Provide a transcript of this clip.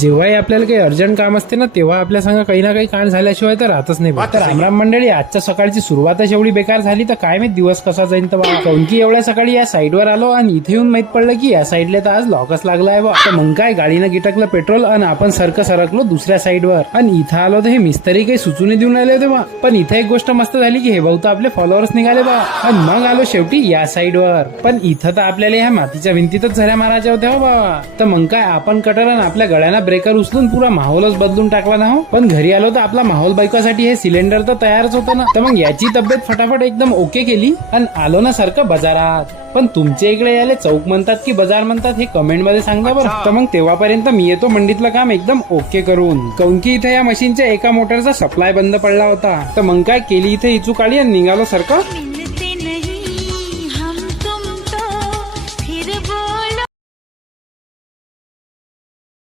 जेव्हाही आपल्याला काही अर्जंट काम असते ना तेव्हा आपल्या संग काही ना काही कांड झाल्याशिवाय तर राहतच नाही बा. तर रामराम मंडळी, आजच्या सकाळची सुरुवातच एवढी बेकार झाली तर काय माहित दिवस कसा जाईल तर बा. काऊन की एवढ्या सकाळी या साईडवर आलो आणि इथे येऊन माहित पडलं की या साईडला तर आज लॉकच लागला आहे बा. तर मग काय गाडीनं गिटकलं पेट्रोल आणि आपण सरकलो दुसऱ्या साईडवर आणि इथं आलो तर हे मिस्त्री काही सुचून देऊन राहिले होते बा. पण इथे एक गोष्ट मस्त झाली की हे भाऊ तर आपले फॉलोअर्स निघाले बा. आणि मग आलो शेवटी या साईडवर. पण इथं तर आपल्याला ह्या मातीच्या भिंतीतच झऱ्या मारायच्या होत्या हो बा. तर मग काय आपण कटर आणि आपल्या गळ्याना ब्रेकर उचलून पुरा माहोलच बदलून टाकला ना हो. पण घरी आलो तर आपला माहोल बायकोसाठी हे सिलेंडर तर तयारच होतं ना. तर मग याची तब्येत फटाफट एकदम ओके केली आणि आलो ना सारखं बाजारात. पण तुमच्या इकडे याले चौक म्हणतात की बाजार म्हणतात हे कमेंट मध्ये सांगा बरं. तर मग तेव्हापर्यंत मी येतो मंडीतलं काम एकदम ओके करून. काऊन की इथे या मशीनच्या एका मोटरचा सप्लाय बंद पडला होता. तर मग काय केली इथे इचू काढी आणि निघालो सारखं